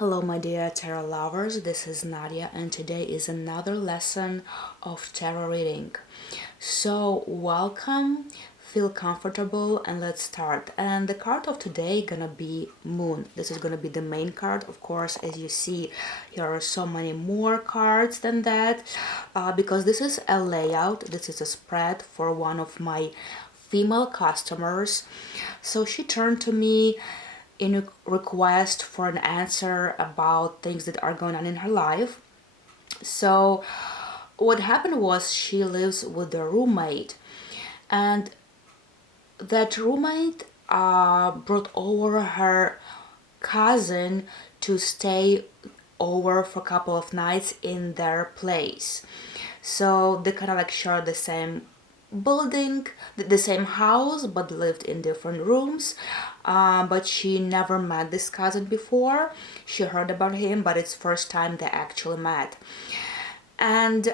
Hello, my dear tarot lovers. This is Nadia, and today is another lesson of tarot reading. So, welcome, feel comfortable, and let's start. And the card of today gonna be Moon. This is gonna be the main card, of course. As you see, here are so many more cards than that, because this is a layout. This is a spread for one of my female customers. So she turned to me in a request for an answer about things that are going on in her life. So what happened was she lives with a roommate, and that roommate brought over her cousin to stay over for a couple of nights in their place. So they kind of like share the same building, the same house, but lived in different rooms. But she never met this cousin before. She heard about him, but it's first time they actually met. And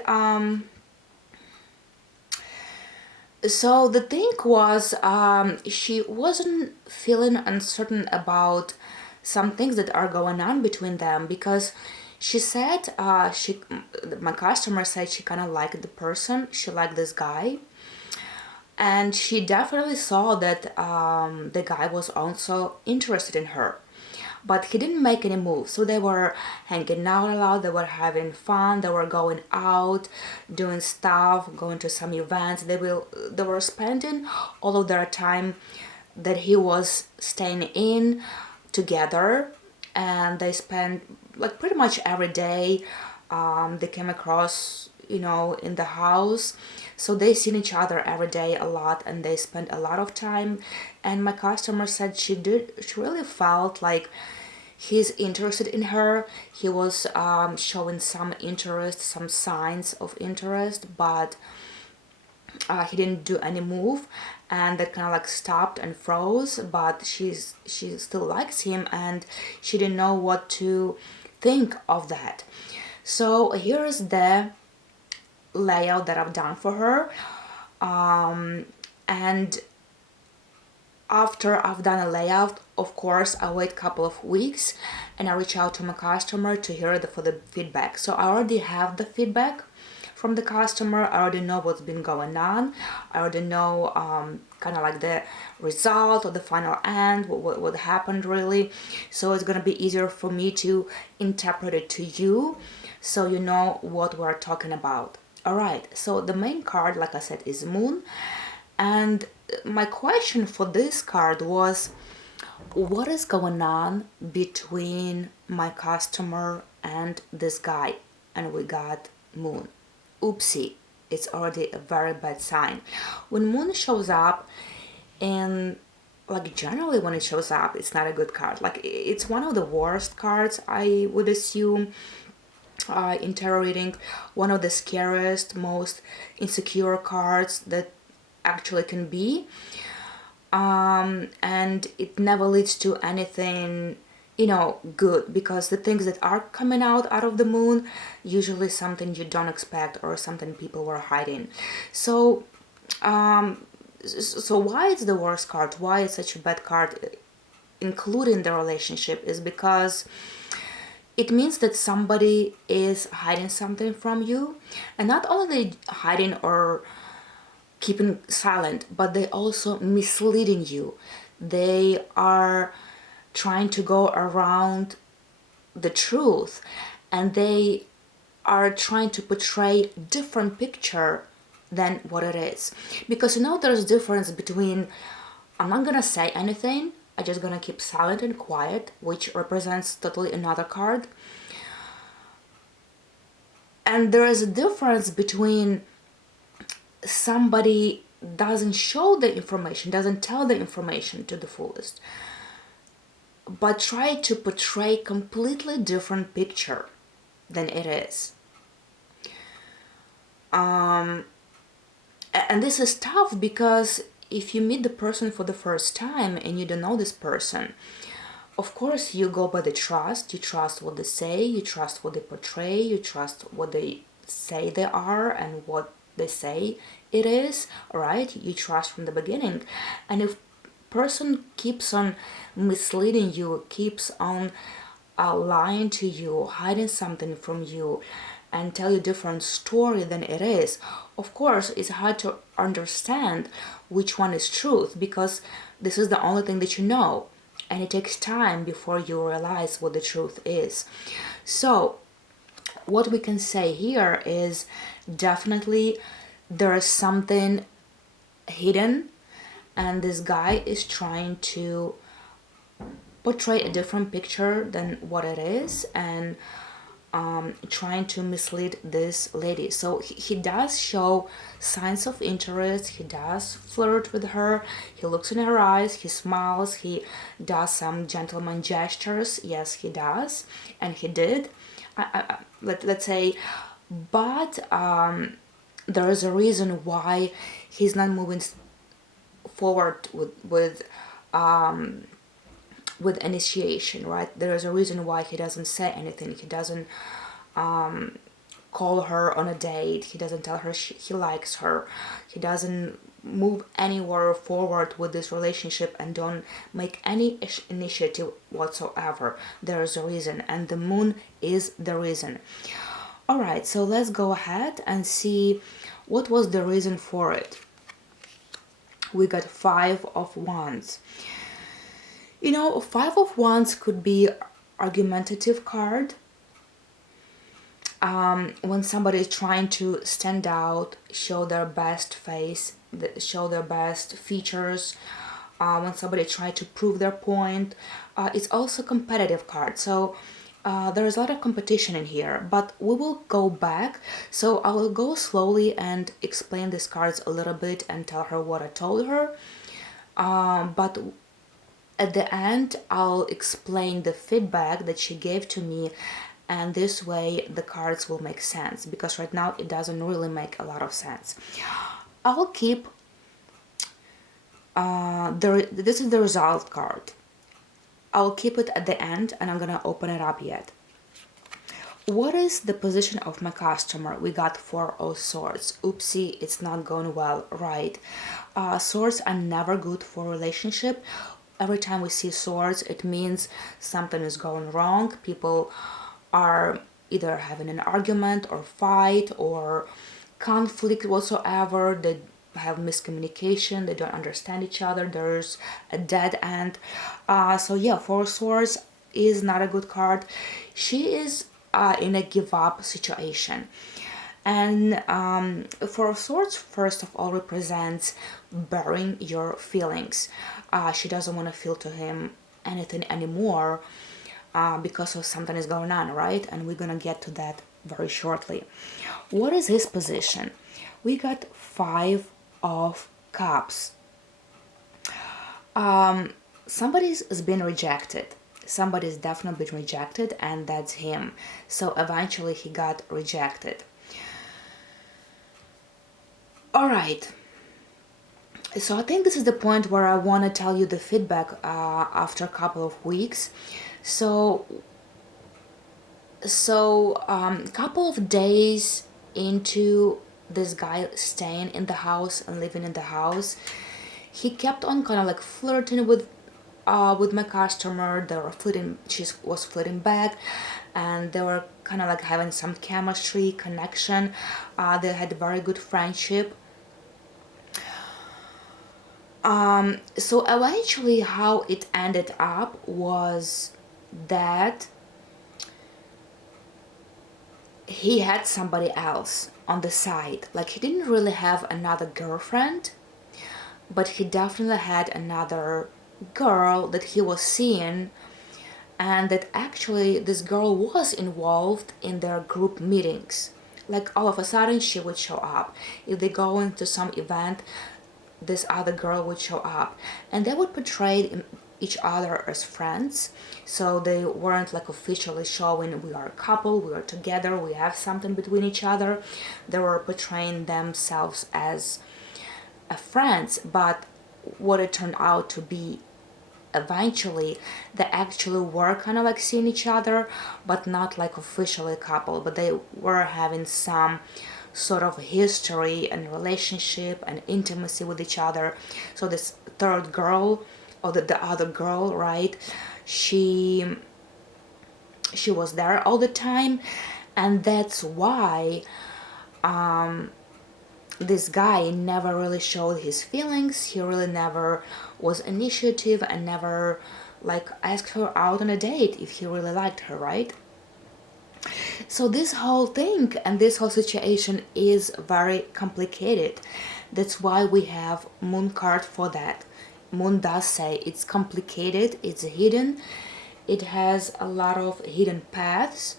so the thing was, she wasn't feeling uncertain about some things that are going on between them, because she said, my customer said she kind of liked the person, she liked this guy, and she definitely saw that the guy was also interested in her, but he didn't make any moves. So they were hanging out a lot, they were having fun, they were going out, doing stuff, going to some events. They were spending all of their time that he was staying in together, and they spent like pretty much every day. They came across, in the house, so they seen each other every day a lot, and they spent a lot of time. And my customer said she really felt like he's interested in her. He was showing some interest, some signs of interest, but he didn't do any move, and that kind of like stopped and froze. But she still likes him, and she didn't know what to think of that. So here's the layout that I've done for her, and after I've done a layout, of course, I wait a couple of weeks and I reach out to my customer to hear for the feedback. So I already have the feedback from the customer. I already know what's been going on. I already know kind of like the result or the final end, what happened really. So it's gonna be easier for me to interpret it to you, so you know what we're talking about. All right, so the main card, like I said, is Moon. And my question for this card was, what is going on between my customer and this guy? And we got Moon. Oopsie, it's already a very bad sign. When Moon shows up, and like generally when it shows up, it's not a good card. Like it's one of the worst cards, I would assume, in tarot reading. One of the scariest, most insecure cards that actually can be. And it never leads to anything, good, because the things that are coming out of the Moon, usually something you don't expect or something people were hiding. So why it's the worst card, why it's such a bad card, including the relationship, is because it means that somebody is hiding something from you, and not only hiding or keeping silent, but they also misleading you. They are trying to go around the truth, and they are trying to portray different picture than what it is. Because there's difference between, I'm not gonna say anything, I'm just gonna keep silent and quiet, which represents totally another card. And there is a difference between somebody doesn't show the information, doesn't tell the information to the fullest, but try to portray completely different picture than it is. And this is tough, because if you meet the person for the first time and you don't know this person, of course you go by the trust. You trust what they say, you trust what they portray, you trust what they say they are and what they say it is, right? You trust from the beginning. And if person keeps on misleading you, keeps on lying to you, hiding something from you, and tell you a different story than it is, of course it's hard to understand which one is truth, because this is the only thing that you know, and it takes time before you realize what the truth is. So what we can say here is definitely there is something hidden, and this guy is trying to portray a different picture than what it is, and trying to mislead this lady. So he does show signs of interest, he does flirt with her, he looks in her eyes, he smiles, he does some gentleman gestures. Yes, he does, and he did. Let's say, but there is a reason why he's not moving forward with initiation, right? There is a reason why he doesn't say anything. He doesn't call her on a date. He doesn't tell her he likes her. He doesn't move anywhere forward with this relationship and don't make any initiative whatsoever. There is a reason, and the moon is the reason. All right, so let's go ahead and see what was the reason for it. We got Five of Wands. You know, Five of Wands could be argumentative card. When somebody is trying to stand out, show their best face, show their best features, when somebody tries to prove their point. It's also a competitive card. So there's a lot of competition in here, but we will go back. So I will go slowly and explain these cards a little bit and tell her what I told her. But at the end, I'll explain the feedback that she gave to me, and this way the cards will make sense, because right now it doesn't really make a lot of sense. I'll keep this is the result card. I'll keep it at the end, and I'm gonna open it up yet. What is the position of my customer? We got Four of Swords. Oopsie, it's not going well, right? Swords are never good for relationship. Every time we see swords, it means something is going wrong. People are either having an argument or fight or conflict whatsoever. They have miscommunication, they don't understand each other, there's a dead end. So yeah, Four of Swords is not a good card. She is in a give up situation. And Four of Swords, first of all, represents burying your feelings. She doesn't want to feel to him anything anymore because of something is going on, right? And we're gonna get to that very shortly. What is his position? We got Five of Cups. Somebody's been rejected. Somebody's definitely been rejected, and that's him. So eventually he got rejected. All right. So I think this is the point where I want to tell you the feedback after a couple of weeks. So couple of days into this guy staying in the house and living in the house, he kept on kind of like flirting with my customer. They were flirting. She was flirting back, and they were kind of like having some chemistry, connection. They had a very good friendship. So eventually how it ended up was that he had somebody else on the side. Like, he didn't really have another girlfriend, but he definitely had another girl that he was seeing, and that actually this girl was involved in their group meetings. Like, all of a sudden she would show up. If they go into some event, this other girl would show up, and they would portray each other as friends. So they weren't like officially showing we are a couple, we are together, we have something between each other. They were portraying themselves as friends, but what it turned out to be, eventually they actually were kind of like seeing each other, but not like officially a couple, but they were having some sort of history and relationship and intimacy with each other. So this third girl, or the other girl, right, she she was there all the time, and that's why this guy never really showed his feelings. He really never was initiative and never like asked her out on a date if he really liked her, right? So this whole thing and this whole situation is very complicated. That's why we have moon card for that. Moon does say it's complicated, it's hidden, it has a lot of hidden paths,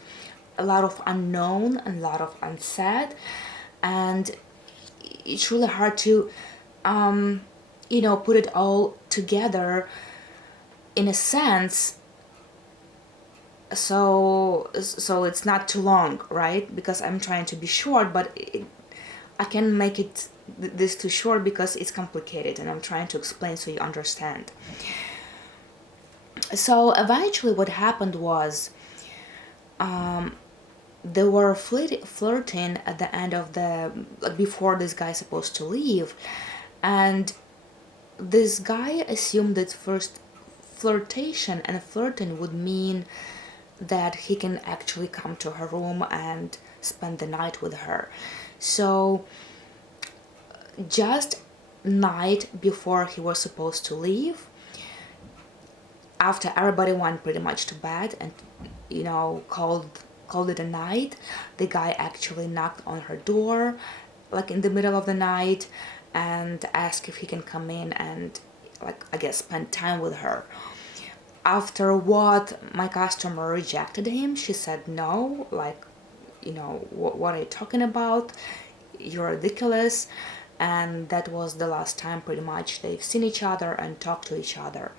a lot of unknown, and a lot of unsaid, and it's really hard to put it all together in a sense, so it's not too long, right? Because I'm trying to be short, but I can make it this too short because it's complicated and I'm trying to explain so you understand. So eventually what happened was they were flirting at the end of the, like, before this guy's supposed to leave, and this guy assumed that first flirtation and flirting would mean that he can actually come to her room and spend the night with her. So just night before he was supposed to leave, after everybody went pretty much to bed and called it a night, the guy actually knocked on her door like in the middle of the night and asked if he can come in and, like, I guess spend time with her. After what, my customer rejected him. She said no, like, what are you talking about, you're ridiculous. And that was the last time pretty much they've seen each other and talked to each other.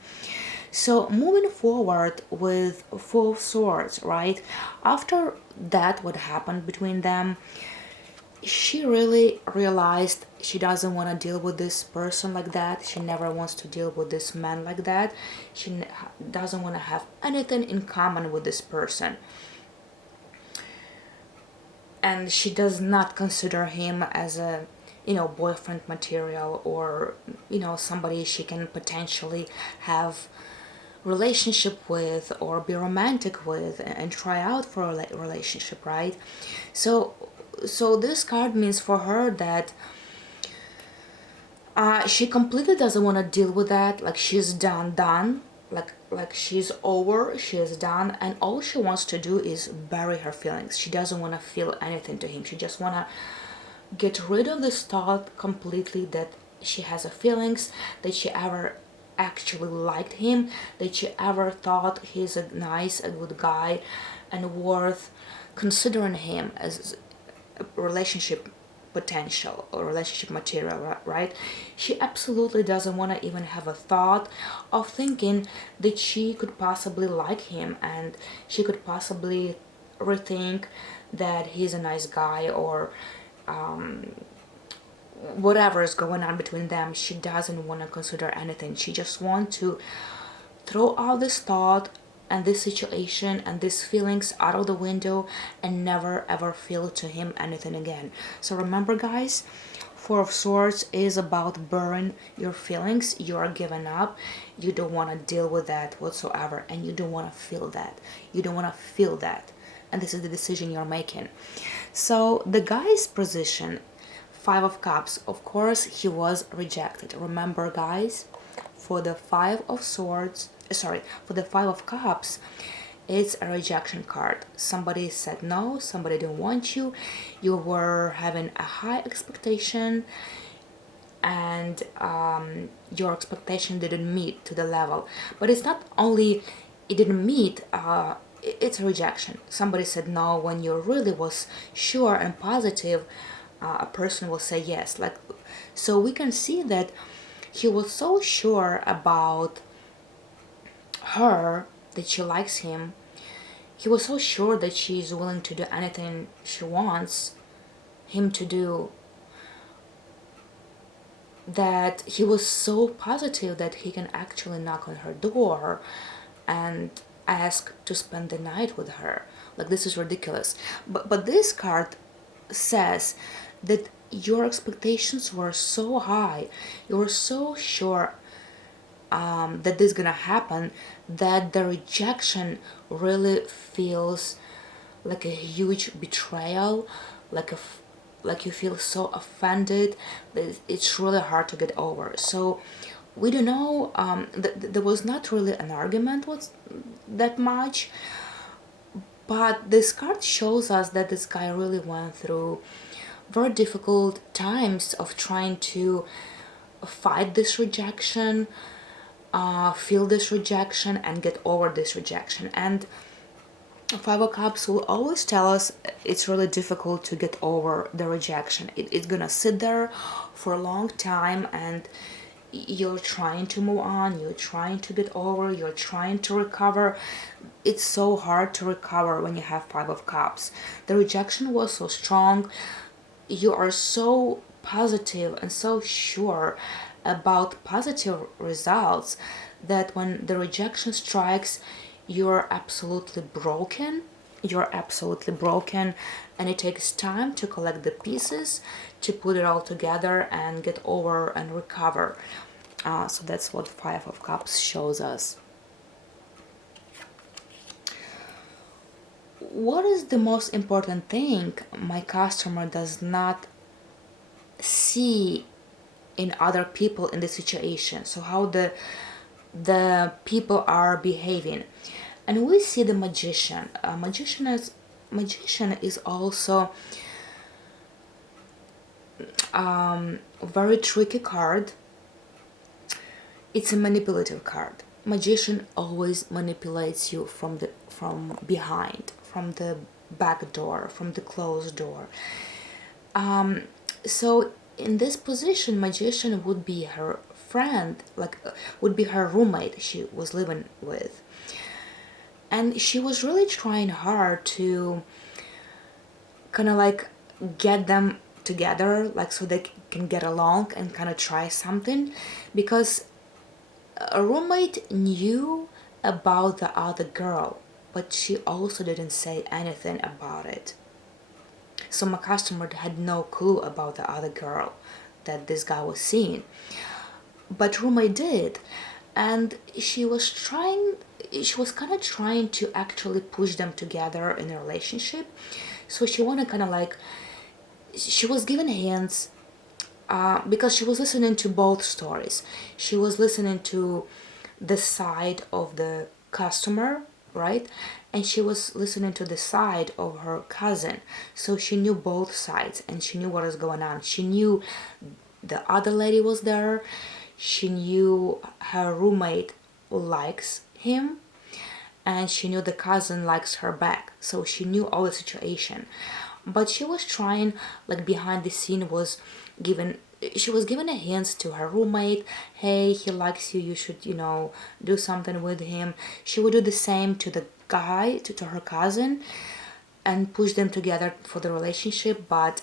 So moving forward with Four of Swords, right? After that, what happened between them, she really realized she doesn't want to deal with this person like that. She never wants to deal with this man like that. She doesn't want to have anything in common with this person. And she does not consider him as a boyfriend material, or somebody she can potentially have relationship with or be romantic with and try out for a relationship, right? So this card means for her that she completely doesn't want to deal with that. Like, she's done, like she's over, she is done, and all she wants to do is bury her feelings. She doesn't want to feel anything to him. She just want to get rid of this thought completely that she has a feelings, that she ever actually liked him, that she ever thought he's a good guy and worth considering him as a relationship potential or relationship material, right? She absolutely doesn't want to even have a thought of thinking that she could possibly like him and she could possibly rethink that he's a nice guy, or whatever is going on between them. She doesn't want to consider anything. She just wants to throw all this thought and this situation and these feelings out of the window and never ever feel to him anything again. So remember, guys, Four of Swords is about burying your feelings. You are giving up. You don't want to deal with that whatsoever, and you don't want to feel that. You don't want to feel that. And this is the decision you're making. So the guy's position, Five of Cups, of course he was rejected. Remember, guys, for the Five of Swords, for the Five of Cups, it's a rejection card. Somebody said no, somebody didn't want you, you were having a high expectation, and your expectation didn't meet to the level. But it's not only it didn't meet, it's a rejection. Somebody said no when you really was sure and positive. A person will say yes. Like, so we can see that he was so sure about her that she likes him. He was so sure that she's willing to do anything she wants him to do, that he was so positive that he can actually knock on her door and ask to spend the night with her. Like, this is ridiculous. But this card says that your expectations were so high, you were so sure that this is gonna happen, that the rejection really feels like a huge betrayal, like like you feel so offended that it's really hard to get over. So we don't know. There was not really an argument was that much, but this card shows us that this guy really went through very difficult times of trying to fight this rejection, feel this rejection, and get over this rejection. And Five of Cups will always tell us it's really difficult to get over the rejection. It's gonna sit there for a long time, and you're trying to move on, you're trying to get over, you're trying to recover. It's so hard to recover when you have Five of Cups. The rejection was so strong. You are so positive and so sure about positive results that when the rejection strikes, you're absolutely broken. You're absolutely broken, and it takes time to collect the pieces, to put it all together and get over and recover. So that's what Five of Cups shows us. What is the most important thing my customer does not see in other people in the situation? So how the people are behaving, and we see the Magician. Magician is also a very tricky card. It's a manipulative card. Magician always manipulates you from behind, from the back door, from the closed door. So in this position, Magician would be her friend, like would be her roommate she was living with, and she was really trying hard to kind of like get them together, like so they can get along and kind of try something, because a roommate knew about the other girl, but she also didn't say anything about it. So my customer had no clue about the other girl that this guy was seeing. But roommate did. And she was kind of trying to actually push them together in a relationship. So she wanted kind of like, she was given hints, because she was listening to both stories. She was listening to the side of the customer, right? And she was listening to the side of her cousin. So she knew both sides and she knew what was going on. She knew the other lady was there. She knew her roommate likes him, and she knew the cousin likes her back. So she knew all the situation. But she was trying, like behind the scene, she was giving a hint to her roommate, hey, he likes you, you should, do something with him. She would do the same to the guy, to her cousin, and push them together for the relationship. But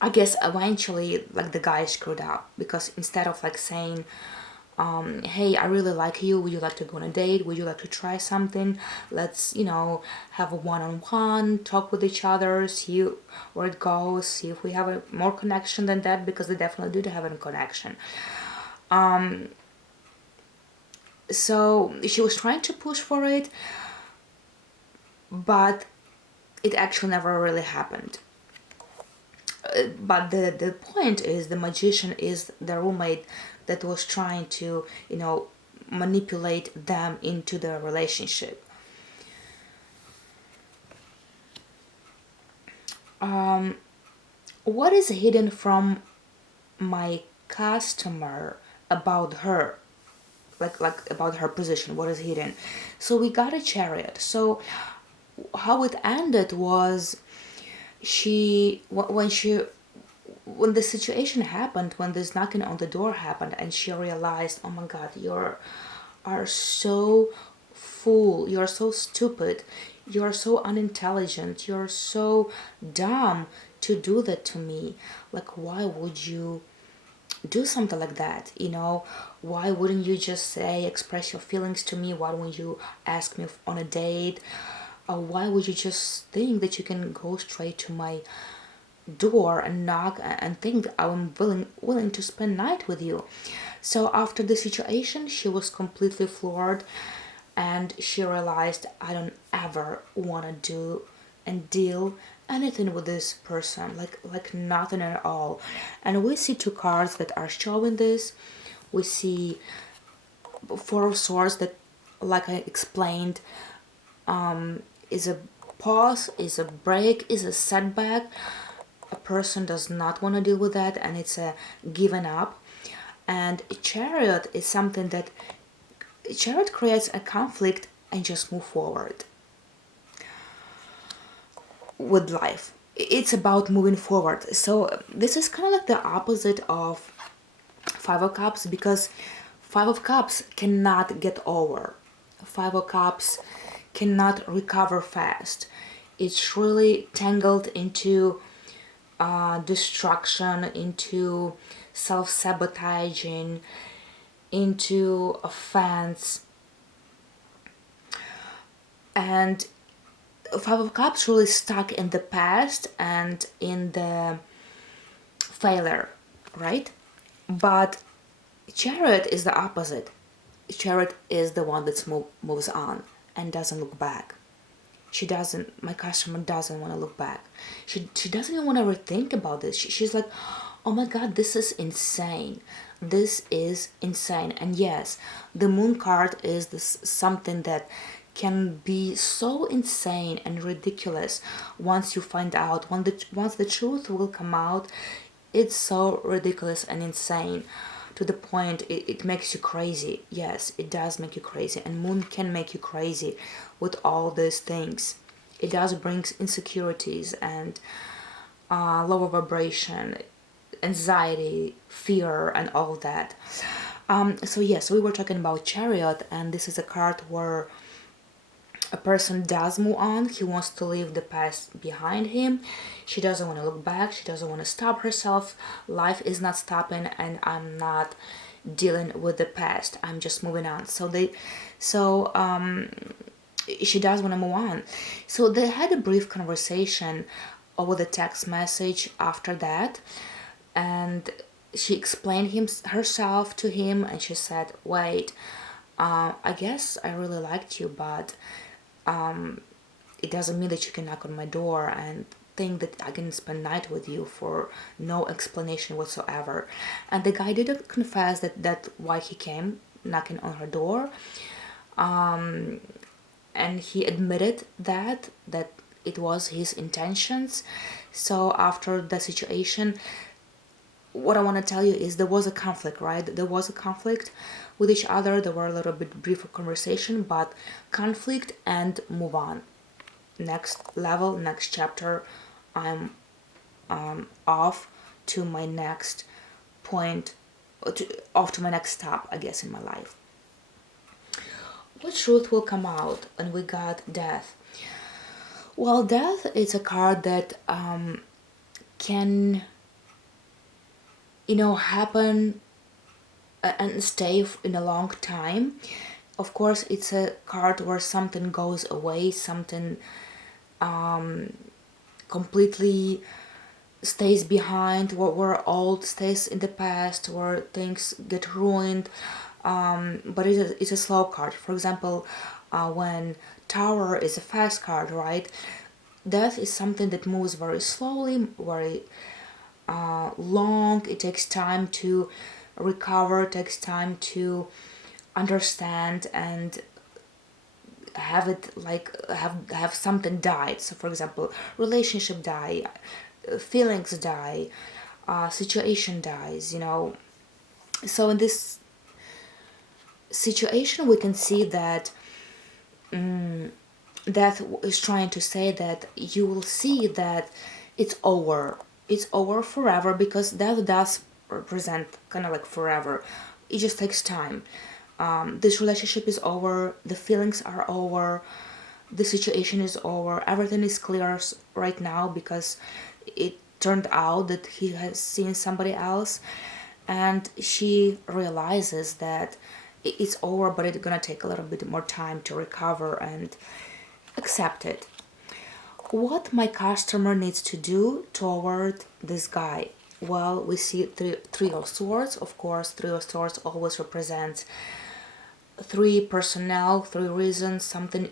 I guess eventually, like, the guy screwed up, because instead of like saying, hey, I really like you, would you like to go on a date, would you like to try something, let's have a one-on-one talk with each other, see where it goes, see if we have a more connection than that, because they definitely do have a connection. So she was trying to push for it, but it actually never really happened. But the point is, the Magician is the roommate that was trying to manipulate them into the relationship. What is hidden from my customer about her, like about her position? What is hidden? So we got a Chariot. So how it ended was, when the situation happened, when this knocking on the door happened, and she realized, oh my god, are so fool, you're so stupid, you're so unintelligent, you're so dumb to do that to me. Like, why would you do something like that? Why wouldn't you just say, express your feelings to me? Why wouldn't you ask me on a date? Why would you just think that you can go straight to my door and knock and think I'm willing to spend night with you. So after the situation, she was completely floored, and she realized I don't ever want to do and deal anything with this person, like nothing at all. And we see two cards that are showing this. We see Four of Swords that, like I explained, is a pause, is a break, is a setback. A person does not want to deal with that, and it's a given up. And a Chariot is something that Chariot creates a conflict and just move forward with life. It's about moving forward. So this is kind of like the opposite of Five of Cups, because Five of Cups cannot get over. Five of Cups cannot recover fast. It's really tangled into destruction, into self-sabotaging, into offense. And Five of Cups really stuck in the past and in the failure, right? But Chariot is the opposite. Chariot is the one that moves on and doesn't look back. My customer doesn't want to look back. She doesn't even want to rethink about this. She's like, oh my god, this is insane. This is insane. And yes, the moon card is this something that can be so insane and ridiculous once you find out. Once the truth will come out, it's so ridiculous and insane to the point it makes you crazy. Yes, it does make you crazy, and moon can make you crazy with all these things. It does bring insecurities and lower vibration, anxiety, fear, and all that. So yes, we were talking about Chariot, and this is a card where a person does move on. He wants to leave the past behind him. She doesn't want to look back. She doesn't want to stop herself. Life is not stopping, and I'm not dealing with the past. I'm just moving on. She does want to move on. So they had a brief conversation over the text message after that, and she explained herself to him, and she said, wait, I guess I really liked you, but it doesn't mean that you can knock on my door and think that I can spend night with you for no explanation whatsoever. And the guy didn't confess that why he came knocking on her door. And he admitted that it was his intentions. So after the situation, what I want to tell you is there was a conflict, right? There was a conflict with each other. There were a little bit briefer conversation, but conflict and move on. Next level, next chapter. I'm off to my next point, off to my next stop, I guess, in my life. What truth will come out? And we got Death. Well, Death is a card that can, happen and stay in a long time. Of course, it's a card where something goes away, something completely stays behind, where old stays in the past, where things get ruined. But it's a slow card. For example, when Tower is a fast card, right? Death is something that moves very slowly, very long. It takes time to recover, it takes time to understand and have it like have something died. So for example, relationship die, feelings die, situation dies, So in this situation we can see that Death is trying to say that you will see that it's over forever, because Death does represent kind of like forever. It just takes time. This relationship is over, the feelings are over, the situation is over, everything is clear right now, because it turned out that he has seen somebody else, and she realizes that it's over, but it's gonna take a little bit more time to recover and accept it. What my customer needs to do toward this guy? Well, we see three of swords. Of course, three of swords always represents three personnel, three reasons, something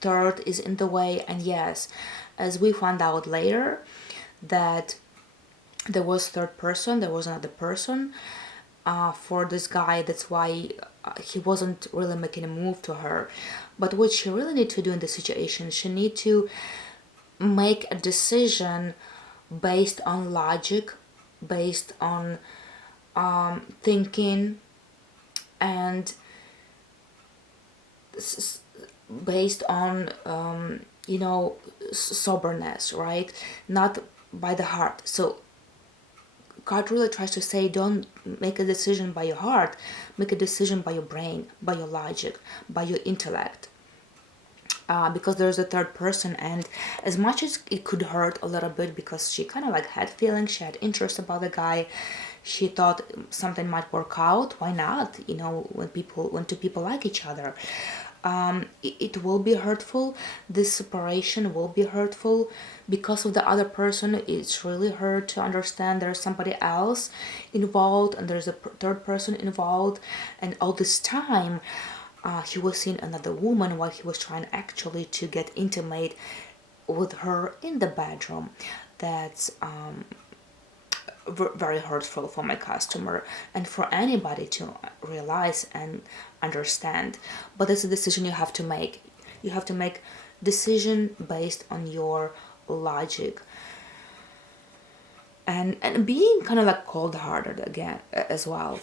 third is in the way. And yes, as we found out later, that there was third person, there was another person for this guy. That's why he wasn't really making a move to her. But what she really need to do in this situation, she need to make a decision based on logic, based on thinking, and based on soberness, right? Not by the heart. So God really tries to say, don't make a decision by your heart, make a decision by your brain, by your logic, by your intellect. Because there's a third person, and as much as it could hurt a little bit, because she kind of like had feelings, she had interest about the guy, she thought something might work out. Why not? When two people like each other, it will be hurtful. This separation will be hurtful because of the other person. It's really hard to understand there's somebody else involved and there's a third person involved, and all this time he was seeing another woman while he was trying actually to get intimate with her in the bedroom. That's very hurtful for my customer and for anybody to realize and understand. But it's a decision you have to make. You have to make decision based on your logic, and being kind of like cold-hearted again as well.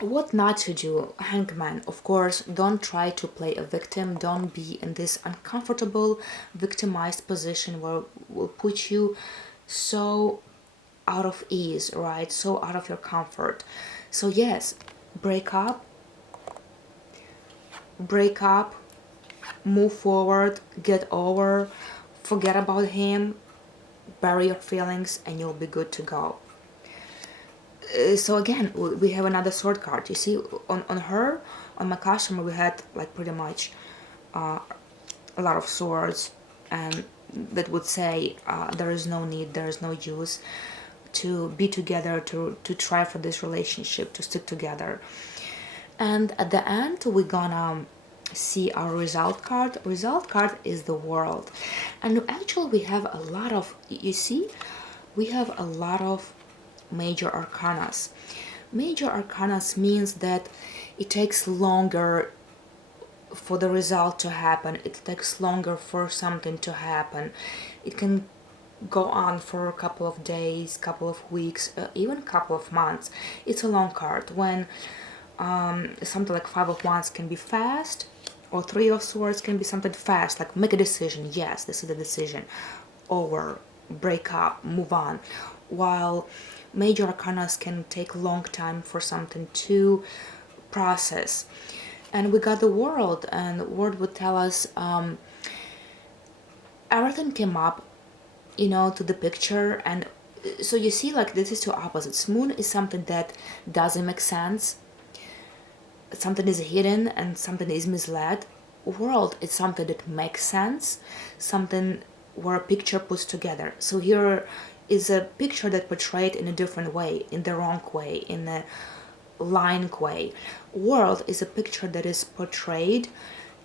What not to do? Hangman, of course, don't try to play a victim. Don't be in this uncomfortable victimized position where will put you so out of ease, right? So out of your comfort. So yes, break up, break up, move forward, get over, forget about him, bury your feelings, and you'll be good to go. So again, we have another sword card. You see, on my customer, we had like pretty much a lot of swords, and that would say there is no need, there is no use to be together, to try for this relationship, to stick together. And at the end, we're gonna see our result card. Result card is the world, and actually we have a lot of, you see, we have a lot of major arcanas. Major arcanas means that it takes longer for the result to happen. It takes longer for something to happen. It can go on for a couple of days, couple of weeks, even a couple of months. It's a long card. When something like Five of Wands can be fast, or Three of Swords can be something fast, like make a decision. Yes, this is the decision. Over, break up, move on. While major arcanas can take a long time for something to process. And we got the world, and the world would tell us everything came up, to the picture. And so you see, like, this is two opposites. Moon is something that doesn't make sense, something is hidden and something is misled. World is something that makes sense, something where a picture puts together. So here is a picture that portrayed in a different way, in the wrong way, in a lying way. World is a picture that is portrayed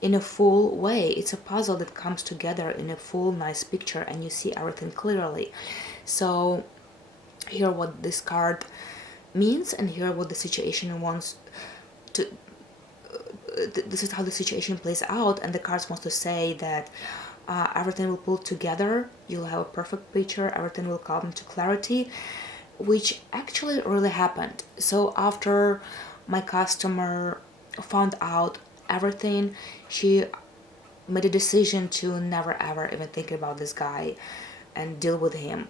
in a full way. It's a puzzle that comes together in a full nice picture, and you see everything clearly. So here what this card means, and here what the situation wants to, this is how the situation plays out, and the cards wants to say that everything will pull together, you'll have a perfect picture, everything will come to clarity, which actually really happened. So after my customer found out everything, she made a decision to never ever even think about this guy and deal with him.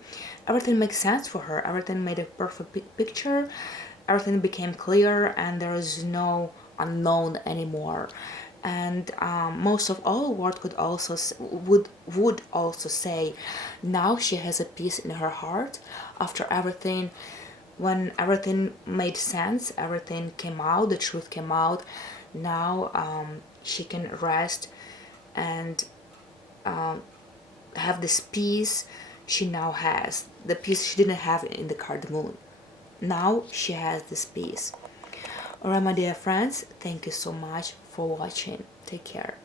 Everything makes sense for her, everything made a perfect picture, everything became clear, and there is no unknown anymore. And most of all, Ward could also would also say, now she has a peace in her heart after everything. When everything made sense, everything came out, the truth came out. Now she can rest and have this peace she now has, the peace she didn't have in the cardamom. Now she has this peace. Alright, my dear friends, thank you so much for watching. Take care.